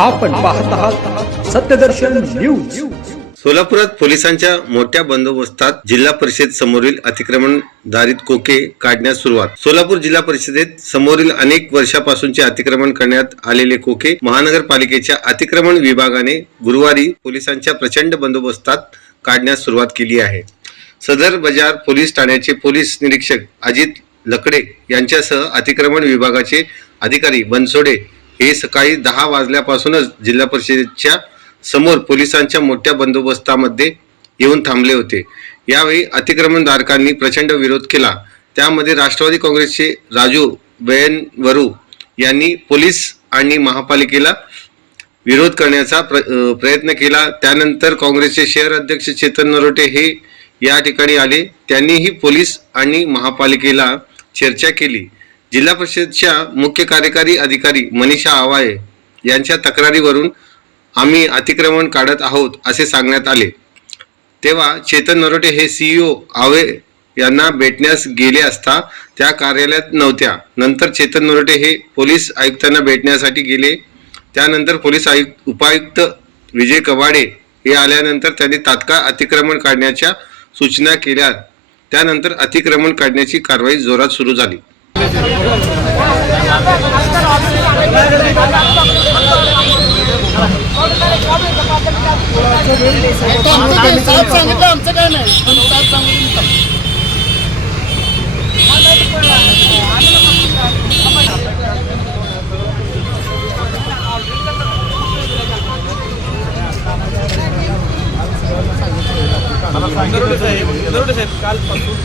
आपण पाहत आहात सत्यदर्शन न्यूज. सोलापुरात पोलिसांच्या मोठ्या बंदोबस्तात जिल्हा परिषद समोरील अतिक्रमणधारित कोके काढण्यास सुरुवात. सोलापूर जिल्हा परिषदेत समोरील अनेक वर्षापासूनचे अतिक्रमण करण्यात आलेले कोके महानगरपालिकेच्या अतिक्रमण विभागाने गुरुवारी पोलिसांच्या प्रचंड बंदोबस्तात काढण्यास सुरुवात केली आहे. सदर बाजार पोलीस ठाण्याचे पोलीस निरीक्षक अजित लकडे यांच्यासह अतिक्रमण विभागाचे अधिकारी बनसोडे हे सकाळी दहा वाजल्यापासूनच जिल्हा परिषदेच्या समोर पोलिसांच्या मोठ्या बंदोबस्तामध्ये येऊन थांबले होते. यावेळी अतिक्रमणधारकांनी प्रचंड विरोध केला. त्यामध्ये राष्ट्रवादी काँग्रेसचे राजू बेनवरू यांनी पोलीस आणि महापालिकेला विरोध करण्याचा प्र प्रयत्न केला. त्यानंतर काँग्रेसचे शहर अध्यक्ष चेतन नरोटे हे या ठिकाणी आले. त्यांनीही पोलीस आणि महापालिकेला चर्चा केली. जिल्हा परिषदच्या मुख्य कार्यकारी अधिकारी मनीषा आवाळे यांच्या तक्रारीवरून आम्ही अतिक्रमण काढत आहोत असे सांगण्यात आले. तेव्हा चेतन नरोटे हे सीईओ आवे यांना भेटण्यास गेले असता त्या कार्यालयात नव्हत्या. नंतर चेतन नरोटे हे पोलीस आयुक्तांना भेटण्यासाठी गेले. त्यानंतर पोलीस आयुक्त उपायुक्त विजय कवाडे हे आल्यानंतर त्यांनी तात्काळ अतिक्रमण काढण्याच्या सूचना केल्या. त्यानंतर अतिक्रमण काढण्याची कारवाई जोरात सुरू झाली. सांगितलं दरोडे साहेब दरोडे साहेब कालपासून.